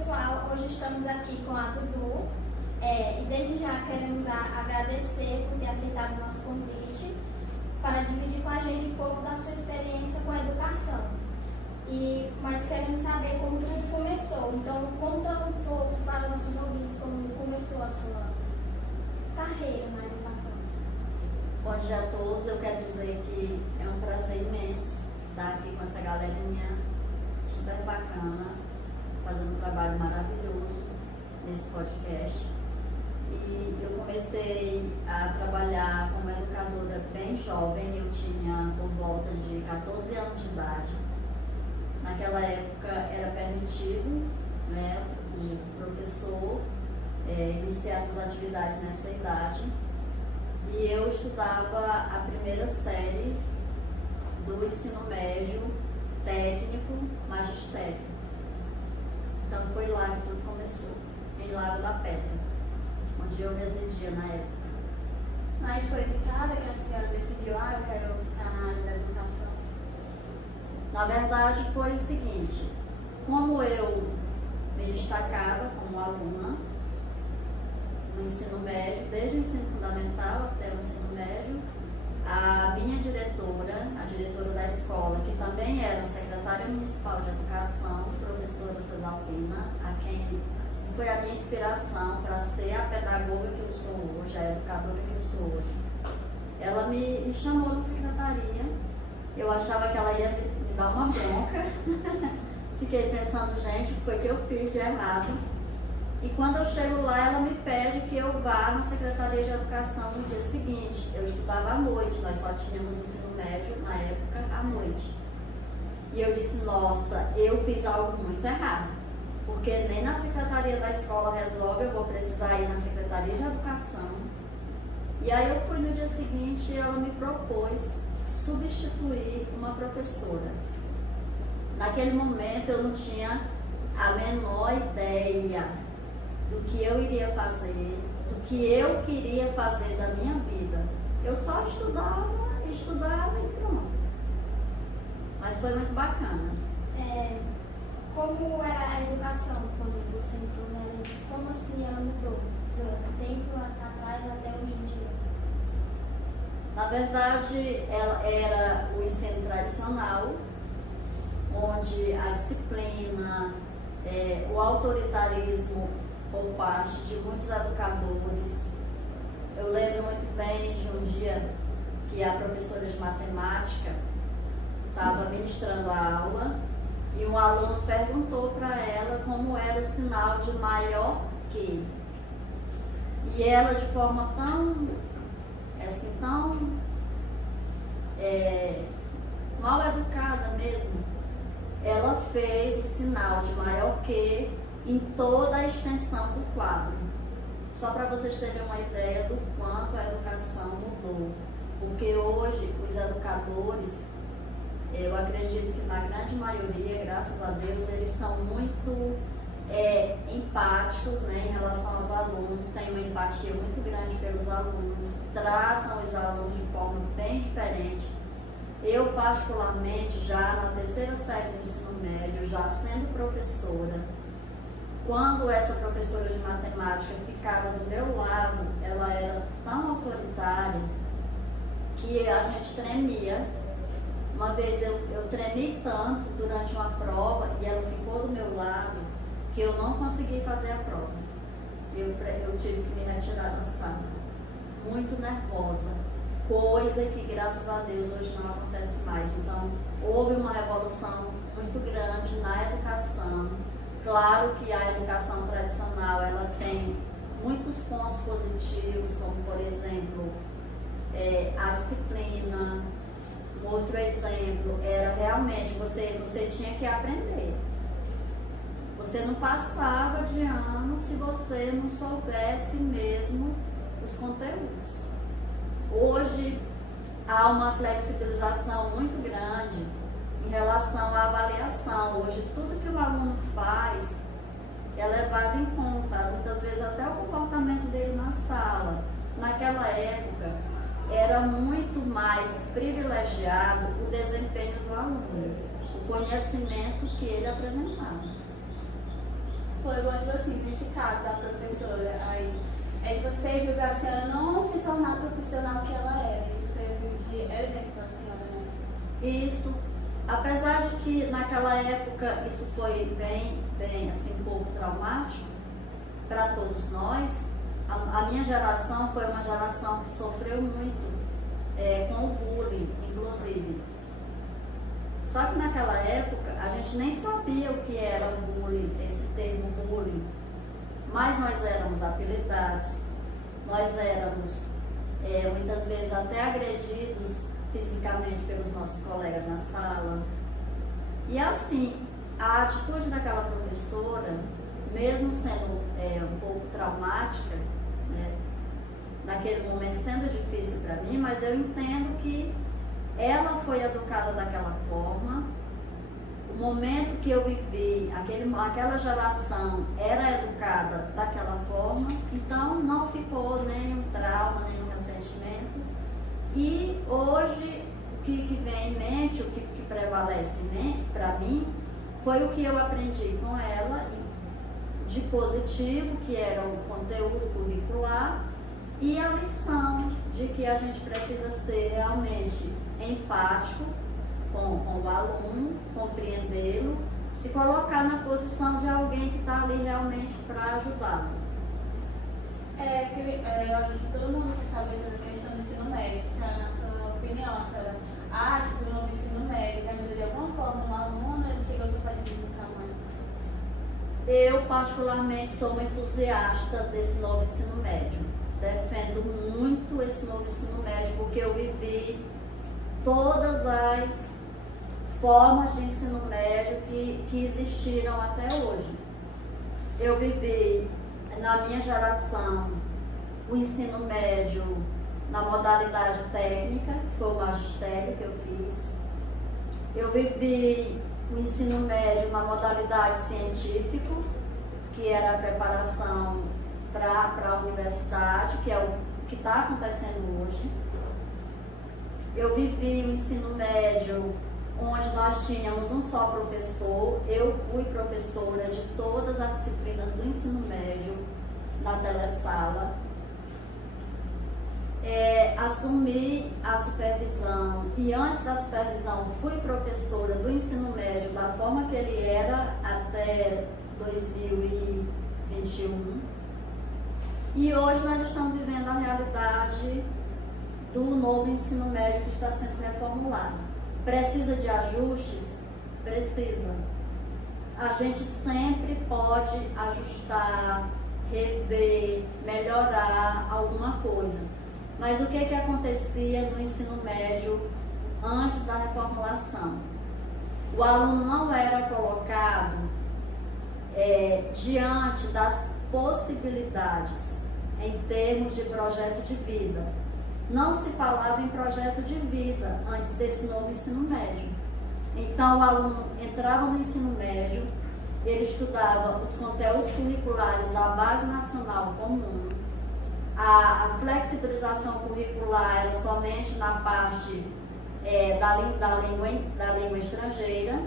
pessoal, hoje estamos aqui com a Dudu e desde já queremos agradecer por ter aceitado o nosso convite para dividir com a gente um pouco da sua experiência com a educação. Mas queremos saber como tudo começou, então conta um pouco para nossos ouvintes como começou a sua carreira na educação. Bom dia a todos, eu quero dizer que é um prazer imenso estar aqui com essa galerinha super bacana, fazendo um trabalho maravilhoso nesse podcast. E eu comecei a trabalhar como educadora bem jovem, eu tinha por volta de 14 anos de idade. Naquela época era permitido, né, o professor iniciar suas atividades nessa idade. E eu estudava a primeira série do ensino médio técnico magistério. Então foi lá que tudo começou, em Lago da Pedra, onde eu residia na época. Mas foi de cara que a senhora decidiu, eu quero ficar na área da educação? Na verdade foi o seguinte, como eu me destacava como aluna no ensino médio, desde o ensino fundamental até o ensino médio, a minha diretora, a diretora da escola, que também era secretária municipal de educação, professora Cesalpina, a quem foi a minha inspiração para ser a pedagoga que eu sou hoje, a educadora que eu sou hoje. Ela me chamou na secretaria, eu achava que ela ia me dar uma bronca, fiquei pensando, gente, o que foi que eu fiz de errado? E quando eu chego lá, ela me pede que eu vá na Secretaria de Educação no dia seguinte. Eu estudava à noite, nós só tínhamos ensino médio na época à noite. E eu disse, nossa, eu fiz algo muito errado, porque nem na Secretaria da Escola resolve, eu vou precisar ir na Secretaria de Educação. E aí eu fui no dia seguinte e ela me propôs substituir uma professora. Naquele momento eu não tinha a menor ideia do que eu iria fazer, do que eu queria fazer da minha vida. Eu só estudava e pronto. Mas foi muito bacana. Como era a educação quando você entrou nela? Como assim ela mudou do tempo atrás até hoje em dia? Na verdade, ela era o ensino tradicional, onde a disciplina, o autoritarismo por parte de muitos educadores. Eu lembro muito bem de um dia que a professora de matemática estava ministrando a aula e um aluno perguntou para ela como era o sinal de maior que. E ela, de forma tão mal educada mesmo, ela fez o sinal de maior que em toda a extensão do quadro. Só para vocês terem uma ideia do quanto a educação mudou. Porque hoje os educadores, eu acredito que na grande maioria, graças a Deus, eles são muito empáticos, né, em relação aos alunos, têm uma empatia muito grande pelos alunos, tratam os alunos de forma bem diferente. Eu, particularmente, já na terceira série do ensino médio, já sendo professora, quando essa professora de matemática ficava do meu lado, ela era tão autoritária que a gente tremia. Uma vez eu tremi tanto durante uma prova e ela ficou do meu lado que eu não consegui fazer a prova. Eu tive que me retirar da sala, muito nervosa, coisa que graças a Deus hoje não acontece mais. Então houve uma revolução muito grande na educação. Claro que a educação tradicional ela tem muitos pontos positivos, como por exemplo a disciplina. Um outro exemplo era realmente você tinha que aprender. Você não passava de ano se você não soubesse mesmo os conteúdos. Hoje há uma flexibilização muito grande em relação à avaliação. Hoje tudo que o aluno faz é levado em conta, muitas vezes até o comportamento dele na sala. Naquela época era muito mais privilegiado o desempenho do aluno, o conhecimento que ele apresentava. foi bom, tipo assim, nesse caso da professora, aí, você viu pra senhora não se tornar profissional que ela era. Isso serviu de exemplo pra senhora, né? Isso, apesar de que naquela época isso foi bem assim, um pouco traumático para todos nós, a minha geração foi uma geração que sofreu muito com o bullying, inclusive. Só que naquela época a gente nem sabia o que era o bullying, esse termo bullying, mas nós éramos apelidados, nós éramos muitas vezes até agredidos fisicamente pelos nossos colegas na sala. E assim, a atitude daquela professora, mesmo sendo um pouco traumática, né, naquele momento sendo difícil para mim, mas eu entendo que ela foi educada daquela forma. O momento que eu vivi, aquela geração era educada daquela forma, então não ficou nenhum trauma, nenhum ressentimento. E hoje, o que vem em mente, o que prevalece para mim, foi o que eu aprendi com ela, de positivo, que era o conteúdo curricular, e a lição de que a gente precisa ser realmente empático com o aluno, compreendê-lo, se colocar na posição de alguém que está ali realmente para ajudá-lo. Eu acho que todo mundo quer saber sobre a questão do ensino médio. Na sua opinião, a senhora acha que o novo ensino médio ajuda de alguma forma um aluno, ele chegou ao seu país de tamanho? Eu, particularmente, sou uma entusiasta desse novo ensino médio. Defendo muito esse novo ensino médio, porque eu vivi todas as formas de ensino médio que existiram até hoje. Eu vivi, na minha geração, o ensino médio na modalidade técnica, que foi o magistério que eu fiz. Eu vivi o ensino médio na modalidade científico, que era a preparação para a universidade, que é o que está acontecendo hoje. Eu vivi o ensino médio onde nós tínhamos um só professor. Eu fui professora de todas as disciplinas do ensino médio na telesala. Assumi a supervisão e antes da supervisão fui professora do ensino médio da forma que ele era até 2021. E hoje nós estamos vivendo a realidade do novo ensino médio que está sendo reformulado. Precisa de ajustes? Precisa. A gente sempre pode ajustar, rever, melhorar alguma coisa. Mas o que acontecia no ensino médio antes da reformulação? O aluno não era colocado diante das possibilidades em termos de projeto de vida. Não se falava em projeto de vida antes desse novo ensino médio. Então o aluno entrava no ensino médio, ele estudava os conteúdos curriculares da Base Nacional Comum. A flexibilização curricular era somente na parte da língua estrangeira,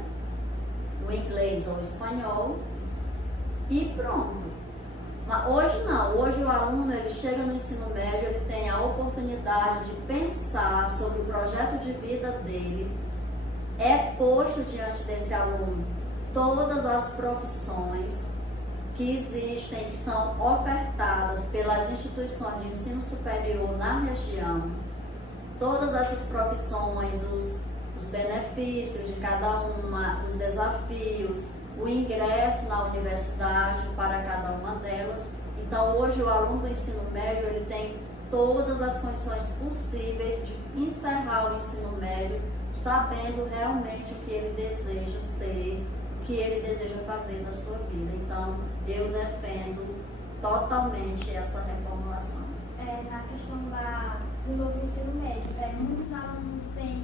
o inglês ou o espanhol, e pronto. Mas hoje não, hoje o aluno ele chega no ensino médio, ele tem a oportunidade de pensar sobre o projeto de vida dele, é posto diante desse aluno todas as profissões que existem, que são ofertadas pelas instituições de ensino superior na região, todas essas profissões, os benefícios de cada uma, os desafios, o ingresso na universidade para cada uma delas. Então, hoje o aluno do ensino médio ele tem todas as condições possíveis de encerrar o ensino médio, sabendo realmente o que ele deseja ser, o que ele deseja fazer na sua vida. Então, eu defendo totalmente essa reformulação. Na questão do novo ensino médio, muitos alunos têm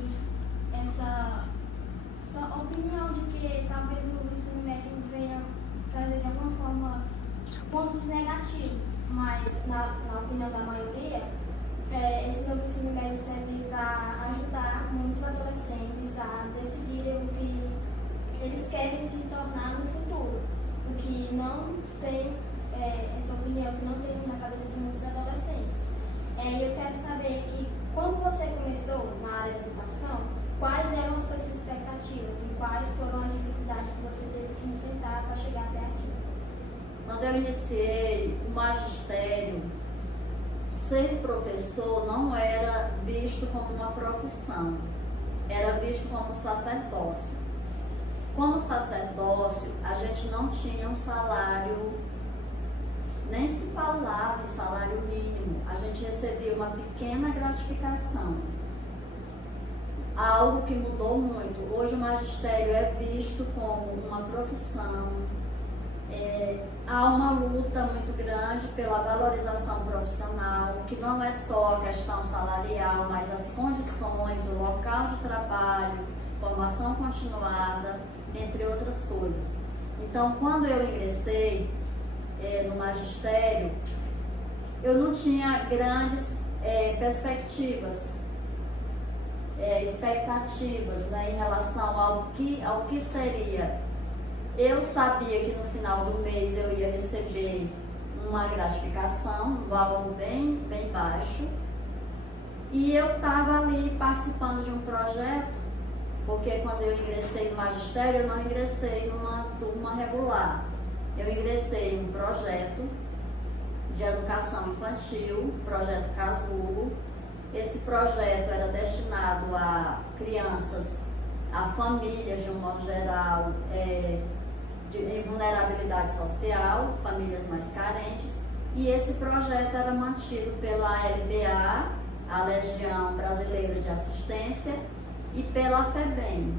essa opinião de que talvez o novo ensino médio venha trazer de alguma forma pontos negativos, mas na opinião da maioria, esse novo ensino médio serve para ajudar muitos adolescentes a decidirem o que eles querem se tornar no futuro, o que não tenho essa opinião que não tem na cabeça de muitos adolescentes. Eu quero saber que, quando você começou na área da educação, quais eram as suas expectativas e quais foram as dificuldades que você teve que enfrentar para chegar até aqui? Quando eu iniciei o magistério, ser professor não era visto como uma profissão, era visto como um sacerdócio. Como sacerdócio, a gente não tinha um salário, nem se falava em salário mínimo, a gente recebia uma pequena gratificação. Algo que mudou muito. Hoje o magistério é visto como uma profissão. Há uma luta muito grande pela valorização profissional, que não é só a questão salarial, mas as condições, o local de trabalho, formação continuada, entre outras coisas. Então, quando eu ingressei no magistério, eu não tinha grandes perspectivas, expectativas, né, em relação ao que seria. Eu sabia que no final do mês eu ia receber uma gratificação, um valor bem baixo, e eu estava ali participando de um projeto, porque quando eu ingressei no magistério, eu não ingressei numa turma regular, eu ingressei em um projeto de educação infantil, projeto Casulo. Esse projeto era destinado a crianças, a famílias de um modo geral, em vulnerabilidade social, famílias mais carentes, e esse projeto era mantido pela LBA, a Legião Brasileira de Assistência, e pela FEBEM.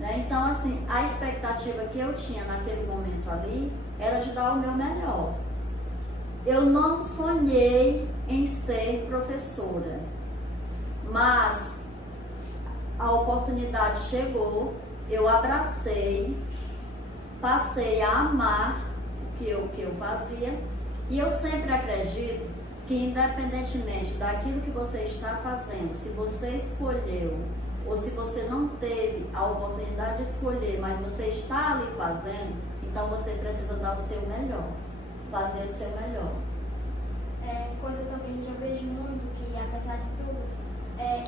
Né? Então, assim, a expectativa que eu tinha naquele momento ali era de dar o meu melhor. Eu não sonhei em ser professora, mas a oportunidade chegou, eu abracei, passei a amar o que eu fazia, e eu sempre acredito que, independentemente daquilo que você está fazendo, se você escolheu ou se você não teve a oportunidade de escolher, mas você está ali fazendo, então você precisa dar o seu melhor, fazer o seu melhor. Coisa também que eu vejo muito, que apesar de tudo,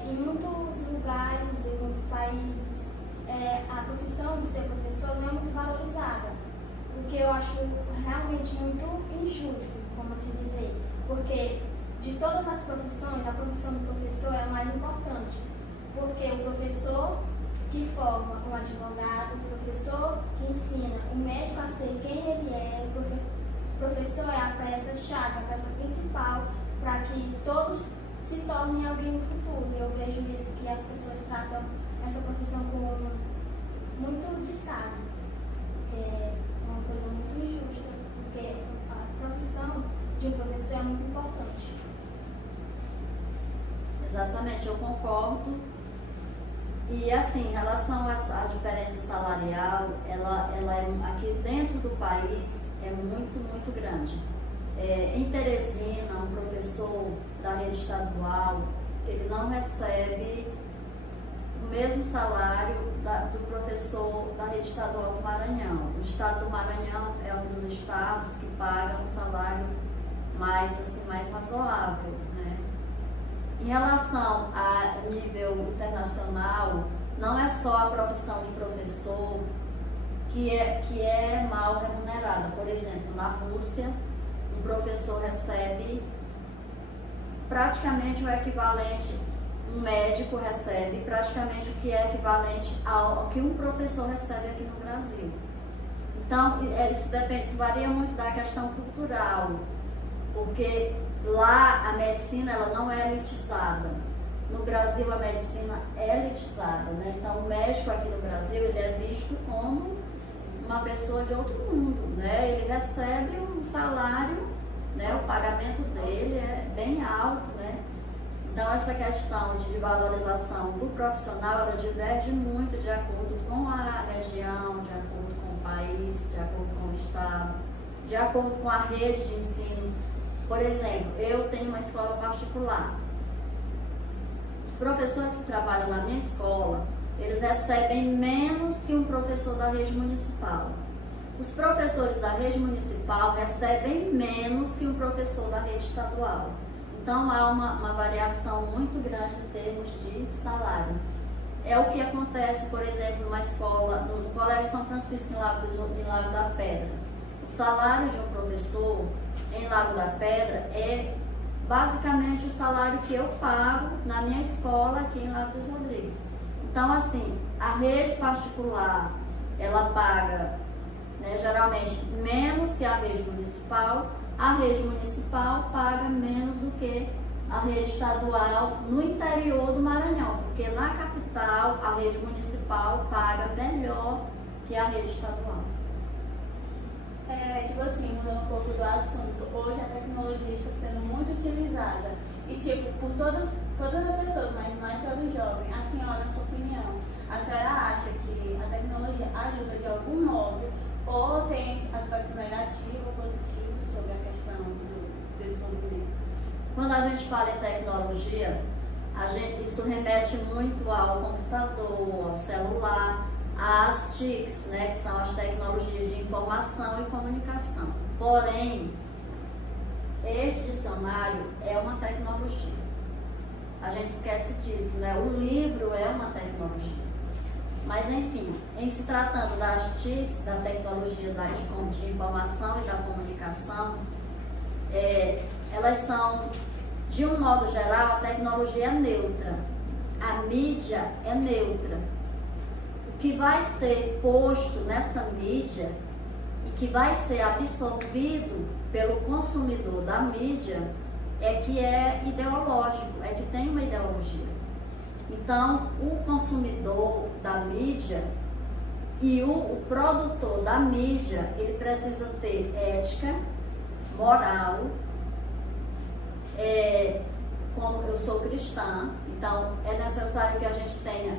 em muitos lugares, em muitos países, a profissão de ser professor não é muito valorizada, o que eu acho realmente muito injusto, como assim dizer, porque de todas as profissões, a profissão do professor é a mais importante, porque o professor que forma um advogado, o professor que ensina o médico a ser quem ele é, o professor é a peça-chave, a peça principal para que todos se tornem alguém no futuro. Eu vejo isso, que as pessoas tratam essa profissão com muito descaso. É uma coisa muito injusta, porque a profissão de um professor é muito importante. Exatamente, eu concordo. E assim, em relação à diferença salarial, ela aqui dentro do país é muito grande. Em Teresina, um professor da rede estadual, ele não recebe o mesmo salário do professor da rede estadual do Maranhão. O estado do Maranhão é um dos estados que paga um salário mais razoável, né? Em relação a nível internacional, não é só a profissão de professor que é mal remunerada. Por exemplo, na Rússia, um professor recebe praticamente o equivalente, um médico recebe praticamente o que é equivalente ao que um professor recebe aqui no Brasil. Então, isso varia muito da questão cultural, porque lá a medicina ela não é elitizada. No Brasil a medicina é elitizada, né? Então o médico aqui no Brasil ele é visto como uma pessoa de outro mundo, né? Ele recebe um salário, né? O pagamento dele é bem alto, né? Então essa questão de valorização do profissional ela diverge muito de acordo com a região, de acordo com o país, de acordo com o estado, de acordo com a rede de ensino. Por exemplo, eu tenho uma escola particular. Os professores que trabalham na minha escola, eles recebem menos que um professor da rede municipal. Os professores da rede municipal recebem menos que um professor da rede estadual. Então, há uma variação muito grande em termos de salário. É o que acontece, por exemplo, numa escola, no Colégio São Francisco, em Lago da Pedra. O salário de um professor em Lago da Pedra é basicamente o salário que eu pago na minha escola aqui em Lago dos Rodrigues. Então, assim, a rede particular, ela paga, né, geralmente menos que a rede municipal. A rede municipal paga menos do que a rede estadual no interior do Maranhão, porque na capital a rede municipal paga melhor que a rede estadual. Tipo assim, mudando um pouco do assunto, hoje a tecnologia está sendo muito utilizada e, tipo, por todas as pessoas, mas mais pelo jovem. A senhora, na sua opinião, a senhora acha que a tecnologia ajuda de algum modo ou tem aspecto negativo ou positivo sobre a questão do desenvolvimento? Quando a gente fala em tecnologia, isso remete muito ao computador, ao celular, às TICs, né, que são as tecnologias de informação e comunicação. Porém, este dicionário é uma tecnologia. A gente esquece disso, né? O livro é uma tecnologia. Mas, enfim, em se tratando das TICs, da tecnologia de informação e da comunicação, elas são, de um modo geral, a tecnologia é neutra. A mídia é neutra. O que vai ser posto nessa mídia e que vai ser absorvido pelo consumidor da mídia é que é ideológico, é que tem uma ideologia. Então, o consumidor da mídia e o produtor da mídia, ele precisa ter ética, moral. Como eu sou cristã, então é necessário que a gente tenha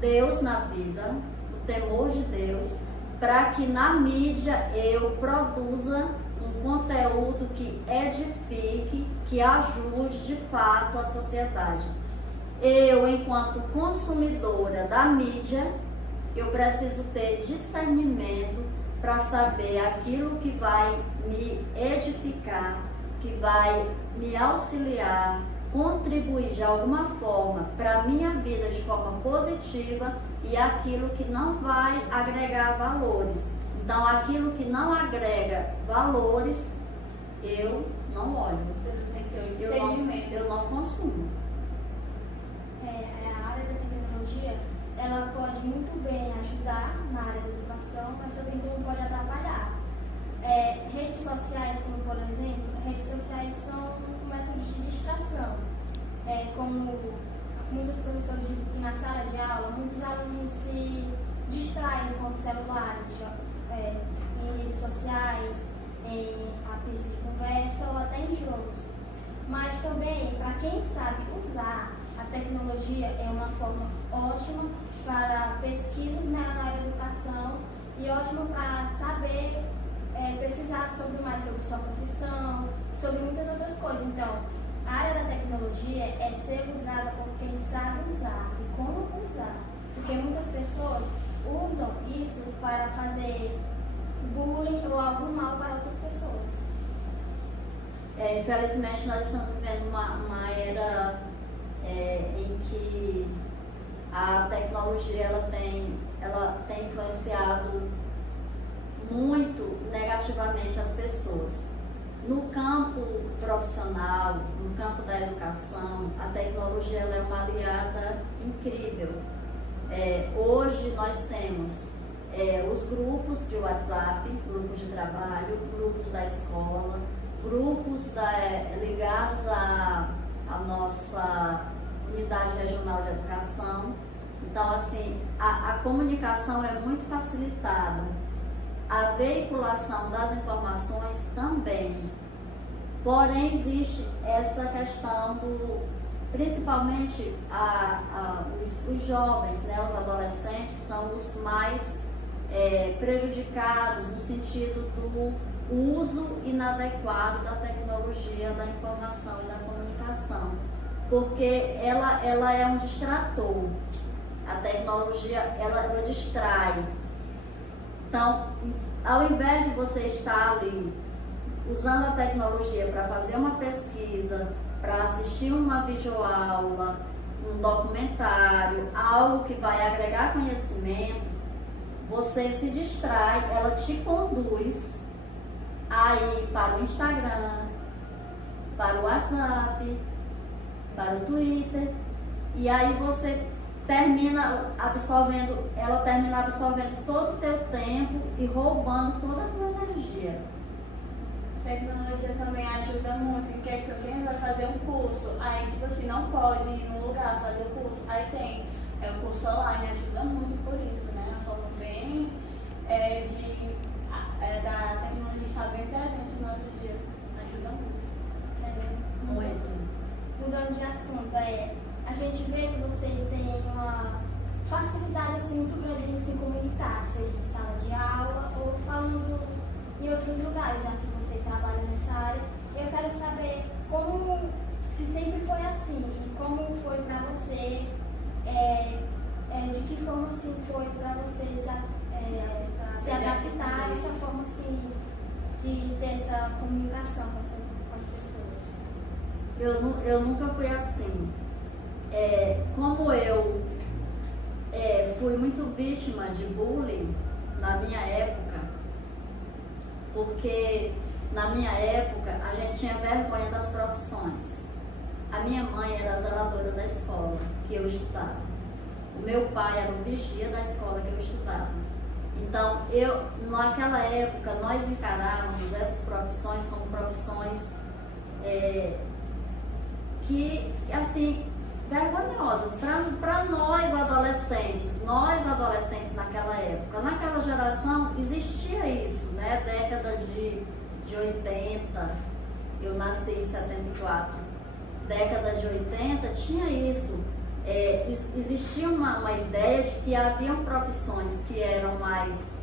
Deus na vida, o temor de Deus, para que na mídia eu produza um conteúdo que edifique, que ajude de fato a sociedade. Eu, enquanto consumidora da mídia, eu preciso ter discernimento para saber aquilo que vai me edificar, que vai me auxiliar, contribuir de alguma forma para a minha vida de forma positiva e aquilo que não vai agregar valores. Então, aquilo que não agrega valores, eu não olho. Vocês têm que ter o discernimento. Eu não consumo. A área da tecnologia, ela pode muito bem ajudar na área da educação, mas também pode atrapalhar. Redes sociais, como por exemplo, redes sociais são um método de distração. Como muitos professores dizem que na sala de aula, muitos alunos se distraem com celulares, em redes sociais, em apps de conversa ou até em jogos. Mas também, para quem sabe usar, a tecnologia é uma forma ótima para pesquisas na área da educação e ótima para saber, pesquisar mais sobre sua profissão, sobre muitas outras coisas. Então, a área da tecnologia é ser usada por quem sabe usar e como usar. Porque muitas pessoas usam isso para fazer bullying ou algum mal para outras pessoas. Infelizmente, nós estamos vivendo uma era em que a tecnologia ela tem influenciado muito negativamente as pessoas. No campo profissional, no campo da educação, a tecnologia ela é uma aliada incrível. Hoje nós temos os grupos de WhatsApp, grupos de trabalho, grupos da escola, grupos ligados à nossa unidade regional de educação. Então, assim, a comunicação é muito facilitada. A veiculação das informações também. Porém, existe essa questão principalmente os jovens, né, os adolescentes são os mais prejudicados no sentido do uso inadequado da tecnologia, da informação e da comunicação, porque ela é um distrator. A tecnologia ela distrai. Então, ao invés de você estar ali usando a tecnologia para fazer uma pesquisa, para assistir uma videoaula, um documentário, algo que vai agregar conhecimento, você se distrai, ela te conduz aí para o Instagram, para o WhatsApp, para o Twitter, e aí você termina absorvendo, ela termina absorvendo todo o teu tempo e roubando toda a tua energia. A tecnologia também ajuda muito em questão que a gente vai fazer um curso, aí tipo assim, não pode ir no lugar fazer o curso, aí tem o curso online, ajuda muito por isso, né? Uma forma bem da tecnologia estar bem presente no nosso dia, ajuda muito. Muito. Mudando de assunto, a gente vê que você tem uma facilidade assim, muito grande em se comunicar, seja em sala de aula ou falando em outros lugares, já que você trabalha nessa área. Eu quero saber se sempre foi assim, e como foi para você, de que forma assim foi para você se adaptar a essa forma assim, de ter essa comunicação com as pessoas. Eu nunca fui assim. Como eu fui muito vítima de bullying na minha época, porque na minha época a gente tinha vergonha das profissões. A minha mãe era a zeladora da escola que eu estudava. O meu pai era o vigia da escola que eu estudava. Então, naquela época, nós encarávamos essas profissões como profissões que, assim, vergonhosas para nós adolescentes naquela época. Naquela geração existia isso, né? Década de 80, eu nasci em 74, década de 80 tinha isso. Existia uma ideia de que haviam profissões que eram mais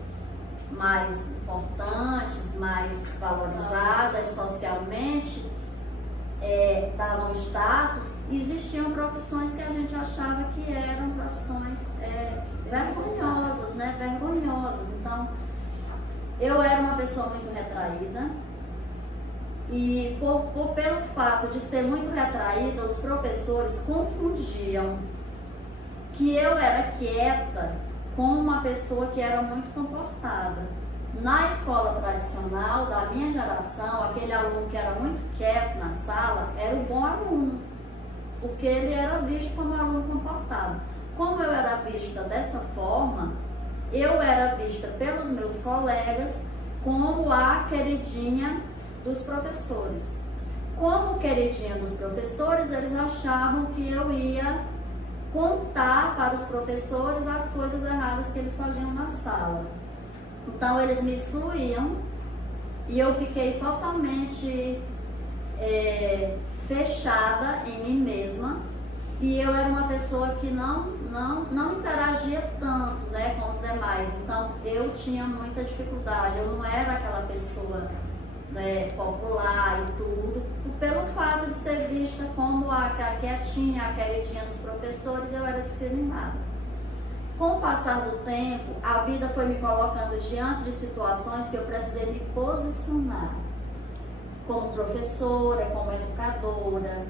importantes, mais valorizadas socialmente, davam status, e existiam profissões que a gente achava que eram profissões vergonhosas, né? Vergonhosas. Então, eu era uma pessoa muito retraída, e pelo fato de ser muito retraída, os professores confundiam que eu era quieta com uma pessoa que era muito comportada. Na escola tradicional da minha geração, aquele aluno que era muito quieto na sala era o bom aluno, porque ele era visto como aluno comportado. Como eu era vista dessa forma, eu era vista pelos meus colegas como a queridinha dos professores. Como queridinha dos professores, eles achavam que eu ia contar para os professores as coisas erradas que eles faziam na sala. Então, eles me excluíam e eu fiquei totalmente fechada em mim mesma, e eu era uma pessoa que não interagia tanto, né, com os demais. Então, eu tinha muita dificuldade, eu não era aquela pessoa, né, popular e tudo, pelo fato de ser vista como a quietinha, a queridinha dos professores, eu era discriminada. Com o passar do tempo, a vida foi me colocando diante de situações que eu precisei me posicionar como professora, como educadora.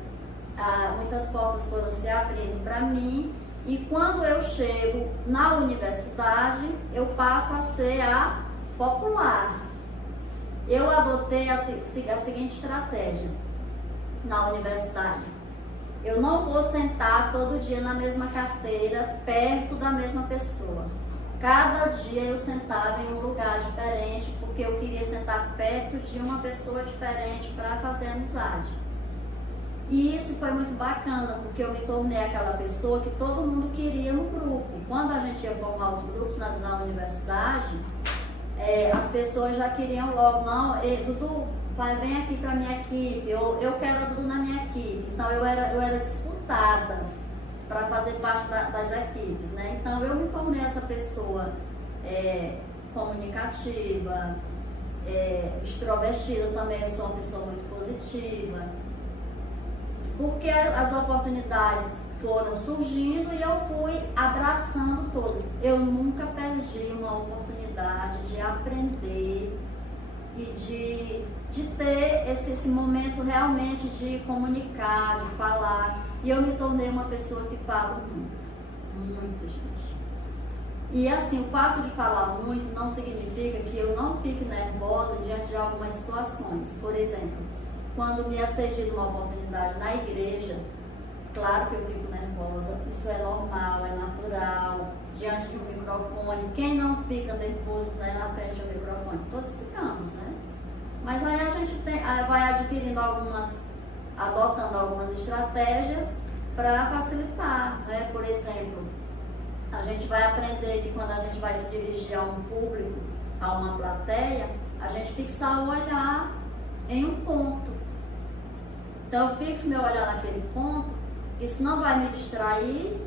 Muitas portas foram se abrindo para mim, e quando eu chego na universidade, eu passo a ser a popular. Eu adotei a seguinte estratégia na universidade: eu não vou sentar todo dia na mesma carteira, perto da mesma pessoa. Cada dia eu sentava em um lugar diferente, porque eu queria sentar perto de uma pessoa diferente para fazer amizade. E isso foi muito bacana, porque eu me tornei aquela pessoa que todo mundo queria no grupo. Quando a gente ia formar os grupos na universidade, as pessoas já queriam logo: não, Dudu, vem aqui para minha equipe, eu quero a Dudu na minha equipe. Então eu era disputada para fazer parte das equipes, né? Então eu me tornei essa pessoa comunicativa, extrovertida também. Eu sou uma pessoa muito positiva, porque as oportunidades foram surgindo e eu fui abraçando todas. Eu nunca perdi uma oportunidade oportunidade de aprender e de ter esse momento realmente de comunicar, de falar. E eu me tornei uma pessoa que fala muito, gente. E assim, o fato de falar muito não significa que eu não fique nervosa diante de algumas situações. Por exemplo, quando me é cedida uma oportunidade na igreja, claro que eu fico nervosa, isso é normal, é natural, diante de um microfone. Quem não fica nervoso, né, na frente do microfone? Todos ficamos, né? Mas aí a gente vai adquirindo adotando algumas estratégias para facilitar, né? Por exemplo, a gente vai aprender que quando a gente vai se dirigir a um público, a uma plateia, a gente fixar o olhar em um ponto. Então eu fixo meu olhar naquele ponto, isso não vai me distrair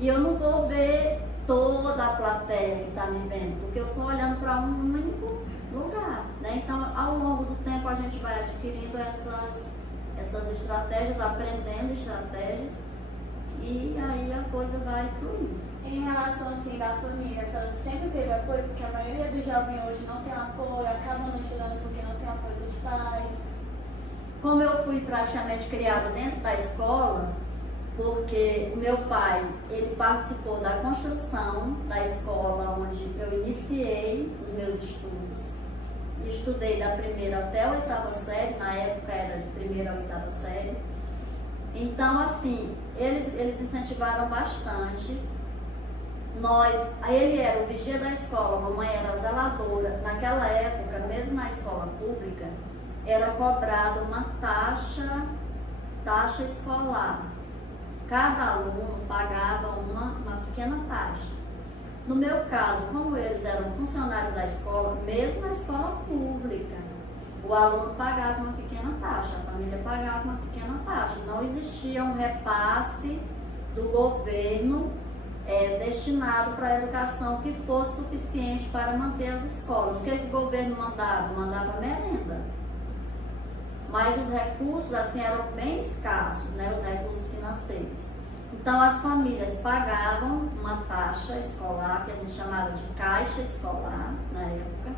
e eu não vou ver toda a plateia que está me vendo, porque eu estou olhando para um único lugar, né? Então, ao longo do tempo, a gente vai adquirindo essas estratégias, aprendendo estratégias, e aí a coisa vai fluindo. Em relação, assim, da família, a senhora sempre teve apoio, porque a maioria dos jovens hoje não tem apoio, acabam não estudando porque não tem apoio dos pais. Como eu fui praticamente criada dentro da escola, porque o meu pai, ele participou da construção da escola onde eu iniciei os meus estudos. Estudei da primeira até a 8ª série, na época era de primeira a 8ª série. Então, assim, eles incentivaram bastante. Ele era o vigia da escola, a mamãe era a zeladora. Naquela época, mesmo na escola pública, era cobrada uma taxa escolar. Cada aluno pagava uma pequena taxa. No meu caso, como eles eram funcionários da escola, mesmo na escola pública, o aluno pagava uma pequena taxa, a família pagava uma pequena taxa. Não existia um repasse do governo destinado para a educação que fosse suficiente para manter as escolas. O que o governo mandava? Mandava merenda. Mas os recursos assim eram bem escassos, né, os recursos financeiros. Então as famílias pagavam uma taxa escolar, que a gente chamava de caixa escolar na época.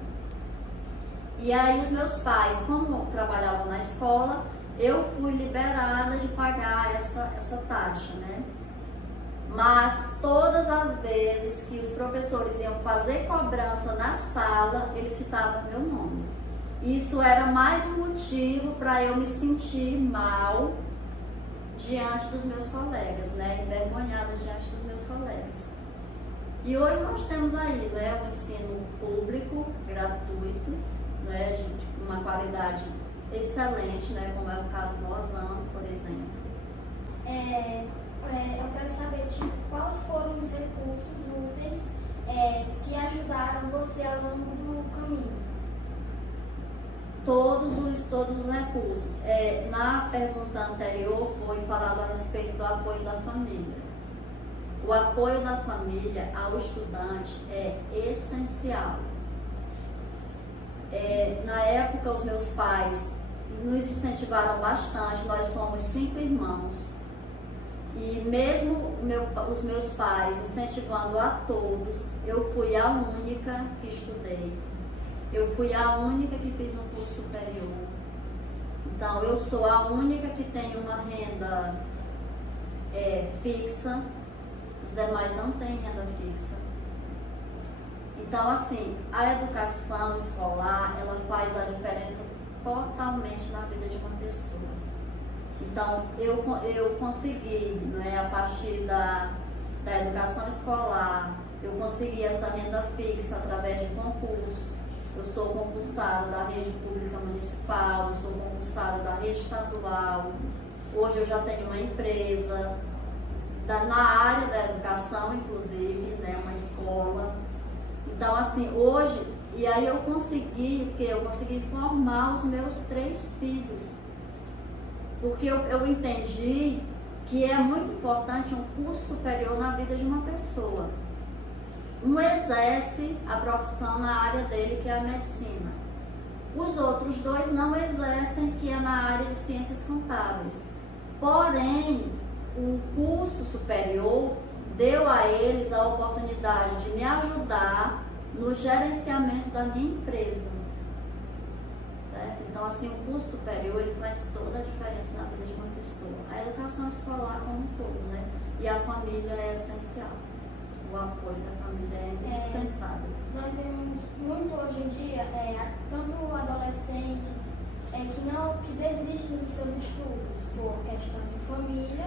E aí os meus pais, como trabalhavam na escola, eu fui liberada de pagar essa taxa, né? Mas todas as vezes que os professores iam fazer cobrança na sala, eles citavam meu nome. Isso era mais um motivo para eu me sentir mal diante dos meus colegas, né? Envergonhada diante dos meus colegas. E hoje nós temos aí, né, um ensino público, gratuito, né, de uma qualidade excelente, né, como é o caso do Osano, por exemplo. Eu quero saber quais foram os recursos úteis que ajudaram você ao longo do caminho. Todos os recursos. Na pergunta anterior foi falado a respeito do apoio da família. O apoio da família ao estudante é essencial. Na época, os meus pais nos incentivaram bastante. Nós somos 5 irmãos. E mesmo os meus pais incentivando a todos, eu fui a única que estudei. Eu fui a única que fiz um curso superior. Então, eu sou a única que tem uma renda fixa. Os demais não têm renda fixa. Então, assim, a educação escolar, ela faz a diferença totalmente na vida de uma pessoa. Então, eu consegui, né, a partir da educação escolar, eu consegui essa renda fixa através de concursos. Eu sou concursada da rede pública municipal, eu sou concursada da rede estadual. Hoje eu já tenho uma empresa, na área da educação, inclusive, né, uma escola. Então, assim, hoje, e aí eu consegui formar os meus 3 filhos. Porque eu entendi que é muito importante um curso superior na vida de uma pessoa. Um exerce a profissão na área dele, que é a medicina. Os outros 2 não exercem, que é na área de ciências contábeis. Porém, o curso superior deu a eles a oportunidade de me ajudar no gerenciamento da minha empresa. Certo? Então, assim, o curso superior ele faz toda a diferença na vida de uma pessoa. A educação escolar como um todo, né? E a família é essencial. O apoio da família é indispensável. Nós vemos muito hoje em dia, tanto adolescentes que desistem dos seus estudos por questão de família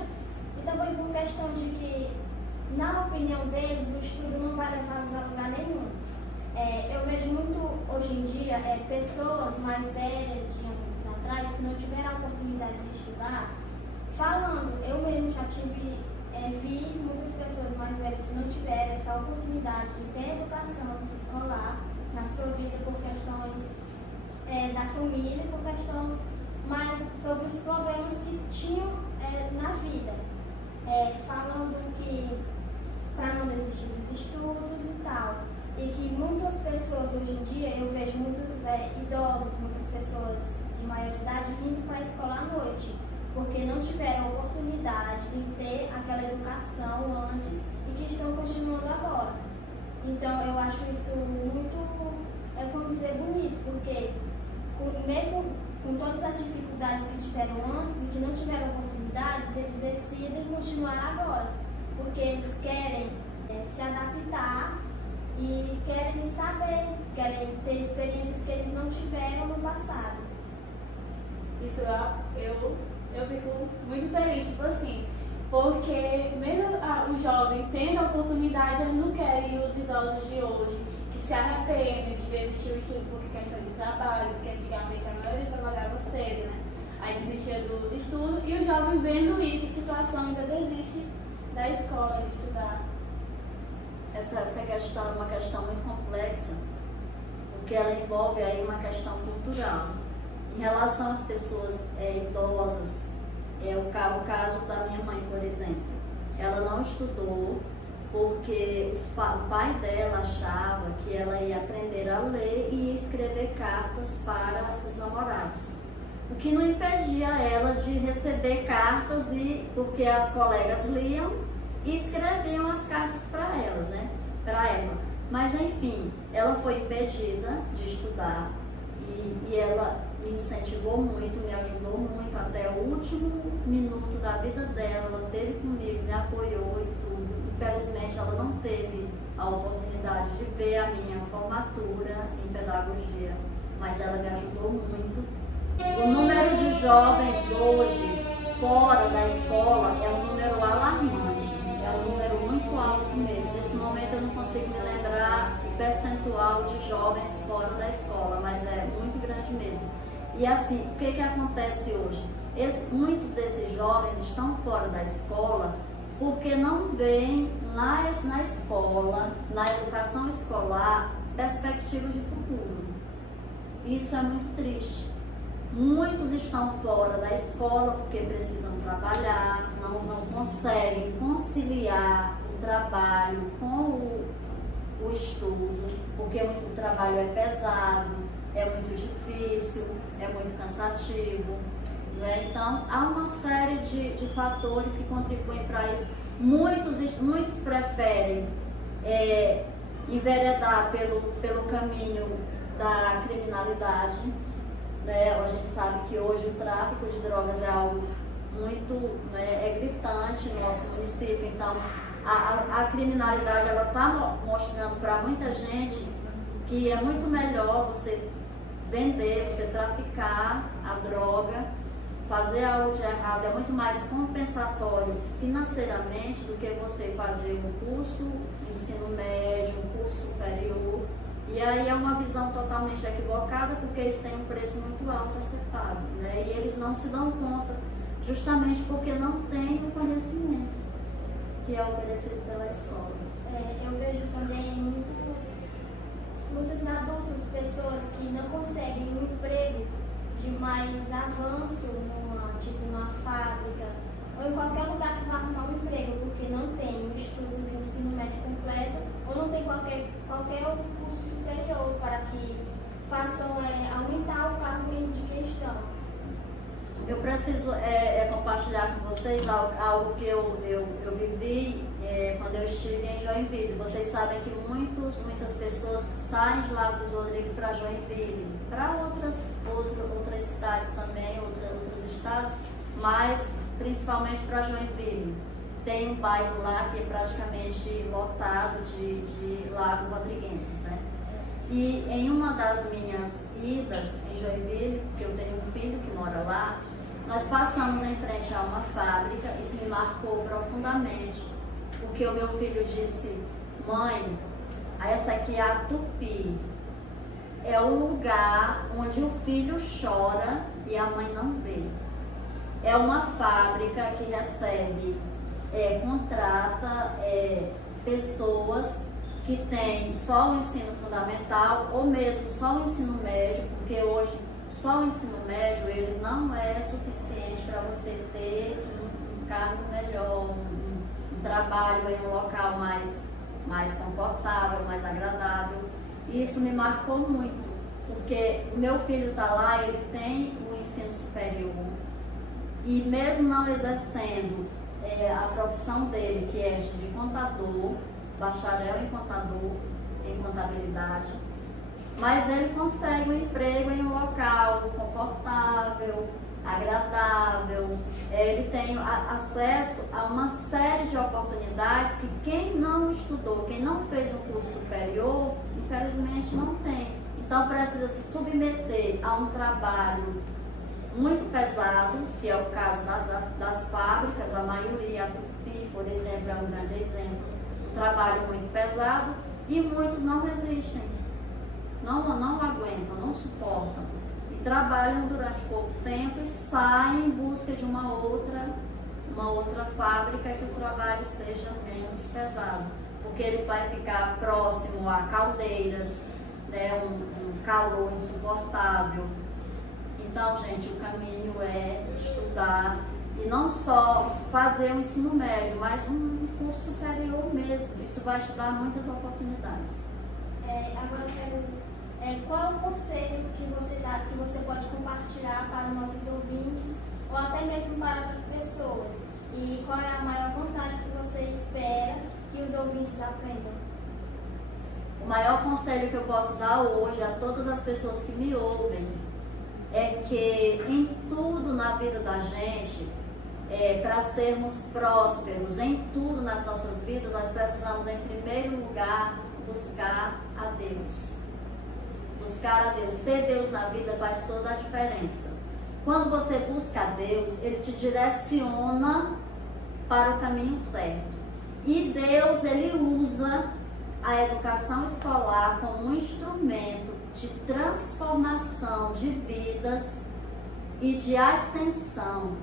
e também por questão de que, na opinião deles, o estudo não vai levá-los a lugar nenhum. Eu vejo muito hoje em dia pessoas mais velhas de anos atrás que não tiveram a oportunidade de estudar, falando, eu mesmo já vi muitas pessoas mais velhas que não tiveram essa oportunidade de ter educação escolar na sua vida por questões da família, por questões mais sobre os problemas que tinham na vida, falando que para não desistir dos estudos e tal. E que muitas pessoas hoje em dia, eu vejo muitos idosos, muitas pessoas de maior idade vindo para a escola à noite, porque não tiveram oportunidade de ter aquela educação antes e que estão continuando agora. Então eu acho isso muito, vamos dizer, bonito, porque mesmo com todas as dificuldades que tiveram antes e que não tiveram oportunidades, eles decidem continuar agora, porque eles querem se adaptar e querem saber, querem ter experiências que eles não tiveram no passado. Isso eu fico muito feliz, tipo assim, porque mesmo o jovem tendo a oportunidade, eles não querem os idosos de hoje, que se arrependem de desistir do estudo por questão de trabalho, porque antigamente a maioria trabalhava cedo, né? Aí desistia dos estudos e o jovem vendo isso, a situação ainda desiste da escola, de estudar. Essa questão é uma questão muito complexa, porque ela envolve aí uma questão cultural. Em relação às pessoas idosas, o caso da minha mãe, por exemplo. Ela não estudou porque o pai dela achava que ela ia aprender a ler e escrever cartas para os namorados. O que não impedia ela de receber cartas, porque as colegas liam e escreviam as cartas para elas, né? Para ela. Mas enfim, ela foi impedida de estudar e ela me incentivou muito, me ajudou muito até o último minuto da vida dela. Ela esteve comigo, me apoiou e tudo. Infelizmente ela não teve a oportunidade de ver a minha formatura em pedagogia, mas ela me ajudou muito. O número de jovens hoje fora da escola é um número alarmante, é um número muito alto mesmo. Nesse momento eu não consigo me lembrar o percentual de jovens fora da escola, mas é muito grande mesmo. E assim, o que acontece hoje? Muitos desses jovens estão fora da escola porque não veem na escola, na educação escolar, perspectivas de futuro. Isso é muito triste. Muitos estão fora da escola porque precisam trabalhar, não conseguem conciliar o trabalho com o estudo, porque o trabalho é pesado, é muito difícil, é muito cansativo, né? Então, há uma série de fatores que contribuem para isso. Muitos preferem enveredar pelo caminho da criminalidade, né? A gente sabe que hoje o tráfico de drogas é algo muito, né, gritante no nosso município. Então, a criminalidade está mostrando para muita gente que é muito melhor você vender, você traficar a droga, fazer algo de errado, é muito mais compensatório financeiramente do que você fazer um curso de ensino médio, um curso superior. E aí é uma visão totalmente equivocada, porque eles têm um preço muito alto a ser pago, né? E eles não se dão conta, justamente porque não têm o conhecimento que é oferecido pela escola. Eu vejo também muitos adultos, pessoas que não conseguem um emprego de mais avanço numa fábrica ou em qualquer lugar que vá arrumar um emprego, porque não tem um estudo de ensino médio completo ou não tem qualquer outro curso superior para que façam aumentar o cargo de que estão. Eu preciso compartilhar com vocês algo que eu vivi quando eu estive em Joinville. Vocês sabem que muitas pessoas saem de Lago dos Rodrigues para Joinville, para outras cidades também, outros estados, mas principalmente para Joinville. Tem um bairro lá que é praticamente lotado de Lago Rodriguenses, né? E em uma das minhas idas em Joinville, porque eu tenho um filho que mora lá, nós passamos em frente a uma fábrica. Isso me marcou profundamente, porque o meu filho disse: mãe, essa aqui é a Tupi, é o lugar onde o filho chora e a mãe não vê. É uma fábrica que recebe, contrata pessoas que têm só o ensino fundamental ou mesmo só o ensino médio, porque hoje só o ensino médio ele não é suficiente para você ter um cargo melhor, um trabalho em um local mais confortável, mais agradável. E isso me marcou muito, porque o meu filho está lá, ele tem o ensino superior e mesmo não exercendo a profissão dele, que é de contador, bacharel em contabilidade, mas ele consegue um emprego em um local confortável, agradável. Ele tem acesso a uma série de oportunidades que quem não estudou, quem não fez um curso superior, infelizmente não tem. Então precisa se submeter a um trabalho muito pesado, que é o caso das fábricas, a maioria, a Tupi, por exemplo, é um grande exemplo. Um trabalho muito pesado e muitos não resistem, não aguentam, não suportam. E trabalham durante pouco tempo e saem em busca de uma outra fábrica que o trabalho seja menos pesado. Porque ele vai ficar próximo a caldeiras, né, um calor insuportável. Então, gente, o caminho é estudar e não só fazer o ensino médio, mas um curso superior mesmo. Isso vai te dar muitas oportunidades. Agora eu quero, qual é o conselho que você dá, que você pode compartilhar para os nossos ouvintes ou até mesmo para outras pessoas? E qual é a maior vantagem que você espera que os ouvintes aprendam? O maior conselho que eu posso dar hoje a todas as pessoas que me ouvem é que em tudo na vida da gente, para sermos prósperos, em tudo nas nossas vidas, nós precisamos, em primeiro lugar, buscar a Deus. Buscar a Deus. Ter Deus na vida faz toda a diferença. Quando você busca a Deus, Ele te direciona para o caminho certo. E Deus, Ele usa a educação escolar como um instrumento de transformação de vidas e de ascensão,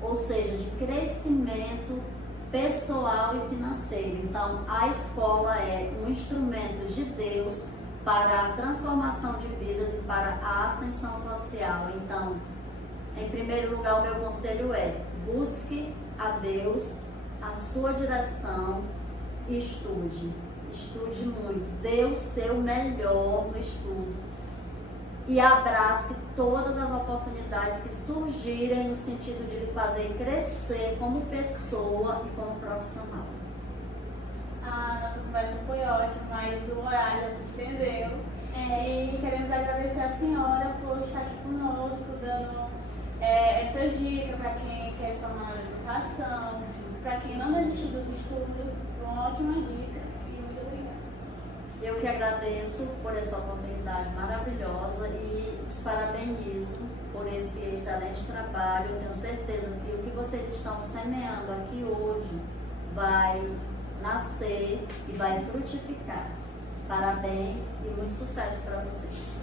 ou seja, de crescimento pessoal e financeiro. Então, a escola é um instrumento de Deus para a transformação de vidas e para a ascensão social. Então, em primeiro lugar, o meu conselho é: busque a Deus, a sua direção e estude. Estude muito, dê o seu melhor no estudo e abrace todas as oportunidades que surgirem no sentido de lhe fazer crescer como pessoa e como profissional. A nossa conversa foi ótima, mas o horário já se estendeu. E queremos agradecer a senhora por estar aqui conosco, dando essas dicas para quem quer se formar na educação, para quem não desistiu dos estudos. Uma ótima dica. Eu que agradeço por essa oportunidade maravilhosa e os parabenizo por esse excelente trabalho. Eu tenho certeza que o que vocês estão semeando aqui hoje vai nascer e vai frutificar. Parabéns e muito sucesso para vocês.